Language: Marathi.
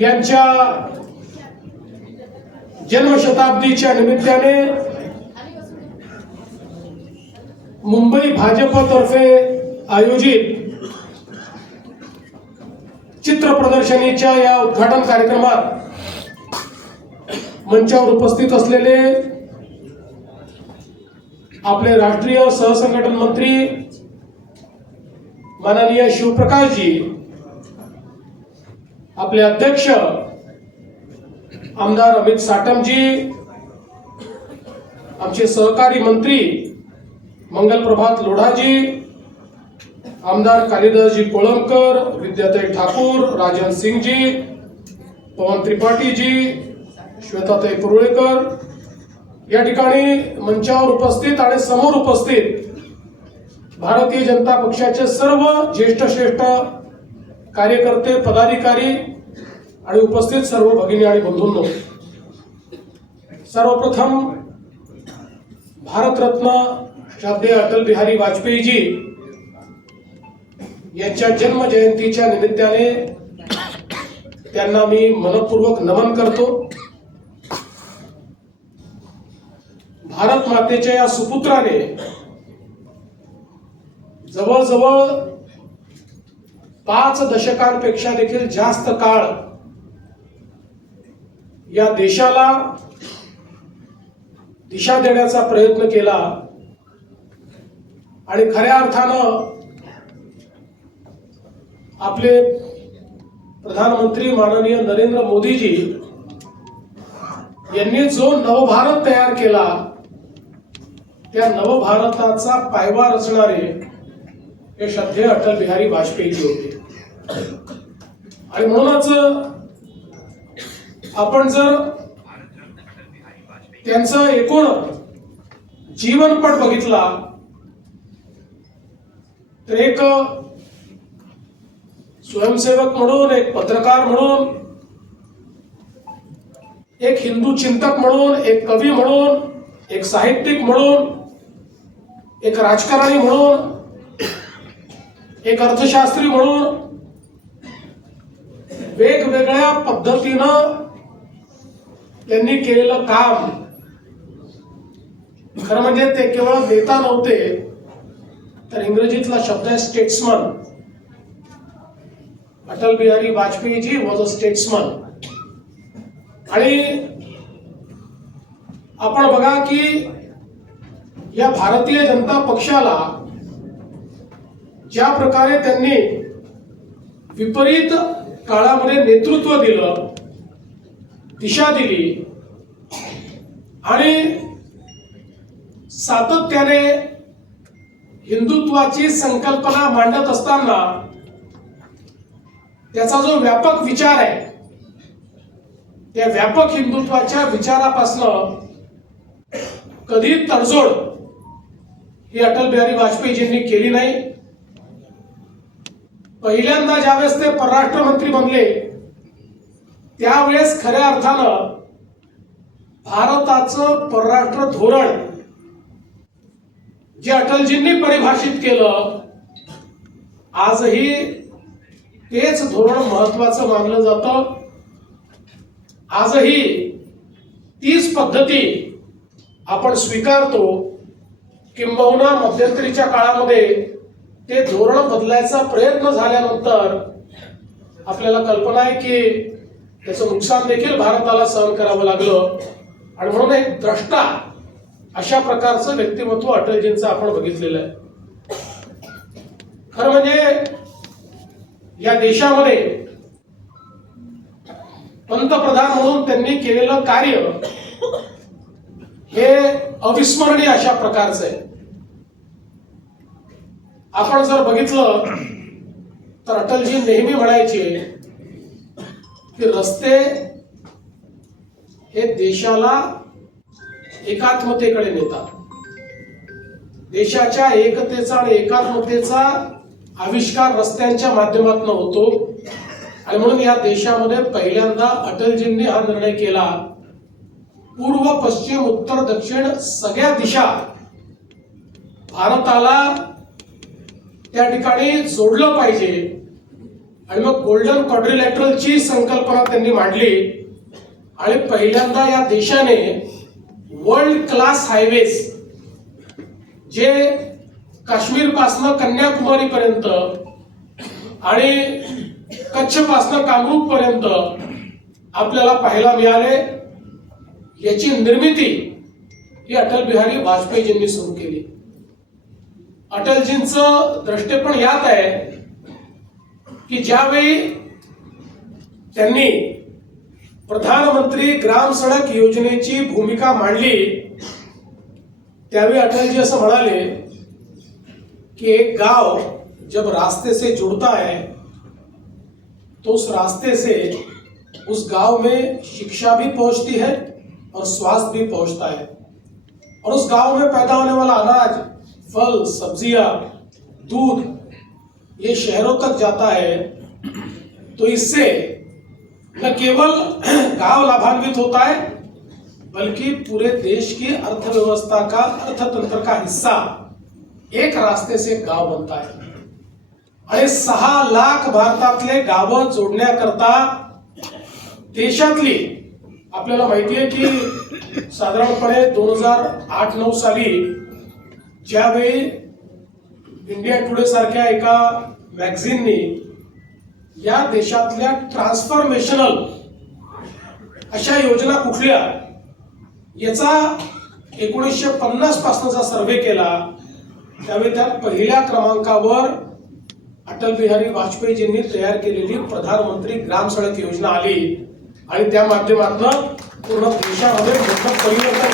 यांच्या जन्मशताब्दीच्या निमित्ताने मुंबई भाजपतर्फे आयोजित चित्र प्रदर्शनीच्या या उद्घाटन कार्यक्रमात मंचावर उपस्थित असलेले आपले राष्ट्रीय सहसंघटन मंत्री माननीय शिवप्रकाशजी, आपले अध्यक्ष आमदार अमित साटमजी, आमचे सहकारी मंत्री मंगलप्रभात लोढाजी, आमदार कालिदासजी कोळंबकर, विद्याताई ठाकूर, राजन सिंगजी, पवन त्रिपाठीजी, श्वेताताई पुरळेकर, या ठिकाणी मंचावर उपस्थित आणि समोर उपस्थित भारतीय जनता पक्षाचे सर्व ज्येष्ठ श्रेष्ठ कार्यकर्ते, पदाधिकारी आणि उपस्थित सर्व भगिनी आणि बंधूंनो, सर्वप्रथम भारतरत्न श्रद्धेय अटल बिहारी वाजपेयीजी यांच्या जन्म जयंतीच्या निमित्ताने त्यांना मी मनपूर्वक नमन करतो। भारत मातेच्या या सुपुत्राने जवळजवळ 5 दशकांपेक्षा देखील जास्त काळ या देशाला दिशा देण्याचा प्रयत्न केला आणि खऱ्या अर्थानं आपले प्रधानमंत्री माननीय नरेंद्र मोदीजी यांनी जो नवभारत तयार केला, त्या नवभारताचा पायवा रचणारे हे श्रद्धेय अटल बिहारी वाजपेयीजी होते। आणि म्हणूनच आपण जर त्यांचं एकूण जीवनपट बघितला तर एक स्वयंसेवक म्हणून, एक पत्रकार म्हणून, एक हिंदू चिंतक म्हणून, एक कवी म्हणून, एक साहित्यिक म्हणून, एक राजकारणी म्हणून, एक अर्थशास्त्री म्हणून वेगवेगळ्या पद्धतीनं त्यांनी केलेलं काम, खरं म्हणजे ते केवळ नेता नव्हते, तर इंग्रजीतला शब्द आहे statesman. Atal Bihari Vajpayeeji was a statesman. आणि आपण बघा की या भारतीय जनता पक्षाला ज्या प्रकारे त्यांनी विपरीत काळामध्ये नेतृत्व दिलं, दिशा दिली आणि सातत्याने हिंदुत्वाची संकल्पना मांडत असताना त्याचा जो व्यापक विचार आहे, त्या व्यापक हिंदुत्वाच्या विचारापासून कधी तडजोड ही अटल बिहारी वाजपेयीजींनी केली नाही। पहिल्यांदा ज्यावेळेस ते परराष्ट्र मंत्री बनले त्यावेळेस खऱ्या अर्थानं भारताचं परराष्ट्र धोरण जे अटलजींनी परिभाषित केलं, आजही तेच धोरण महत्वाचं मानलं जातं। आजही तीच पद्धती आपण स्वीकारतो, किंबहुना मध्यंतरीच्या काळामध्ये ते धोरण बदलायचा प्रयत्न झाल्यानंतर आपल्याला कल्पना आहे की त्याचं नुकसान देखील भारताला सहन करावं लागलं। आणि म्हणून एक द्रष्टा अशा प्रकारचं व्यक्तिमत्व अटलजींचं आपण बघितलेलं आहे। खरं म्हणजे या देशामध्ये पंतप्रधान म्हणून त्यांनी केलेलं कार्य हे अविस्मरणीय अशा प्रकारचं आहे। आपण जर बघितलं तर अटलजी नेहमी म्हणायचे की रस्ते हे देशाला एकात्मतेकडे नेतात, देशाच्या एकतेचा आणि एकात्मतेचा आविष्कार रस्त्यांच्या माध्यमातून होतो। आणि म्हणून या देशामध्ये पहिल्यांदा अटलजींनी हा निर्णय केला, पूर्व पश्चिम उत्तर दक्षिण सगळ्या दिशा भारताला त्या ठिकाणी जोडलं पाहिजे आणि मग गोल्डन क्वाड्रिलॅटरलची संकल्पना त्यांनी मांडली आणि पहिल्यांदा या देशाने वर्ल्ड क्लास हायवेज जे काश्मीर पासनं कन्याकुमारी पर्यंत आणि कच्छ पासनं कामरूप पर्यंत आपल्याला पाहायला मिळाले, याची निर्मिती ही अटल बिहारी वाजपेयीजींनी सुरू केली. अटलजींचं दृष्टिकोन यात आहे की ज्यावेळी त्यांनी प्रधानमंत्री ग्राम सडक योजनेची भूमिका मांडली त्यावेळी अटलजी असं म्हणाले कि एक गांव जब रास्ते से जुड़ता है तो उस रास्ते से उस गांव में शिक्षा भी पहुंचती है और स्वास्थ्य भी पहुंचता है, और उस गांव में पैदा होने वाला अनाज, फल, सब्जियां, दूध ये शहरों तक जाता है. तो इससे न केवल गांव लाभान्वित होता है बल्कि पूरे देश की अर्थव्यवस्था का, अर्थतंत्र का हिस्सा एक रास्ते से गांव बनता है. आणि 6 लाख भारतातले गावं जोडण्याकरता देशातली, आपल्याला माहिती आहे की साधारणपणे 2008-9 साली ज्यावेळी इंडिया टुडे सारख्या एका मॅगझिननी या देशातल्या ट्रान्सफॉर्मेशनल अशा योजना कुठल्या याचा 1950 पासूनचा सर्वे केला, त्यावेळी त्यात पहिल्या क्रमांकावर अटल बिहारी वाजपेयीजींनी तयार केलेली प्रधानमंत्री ग्राम सडक योजना आली आणि त्या माध्यमातून पूर्ण देशामध्ये मोठं परिवर्तन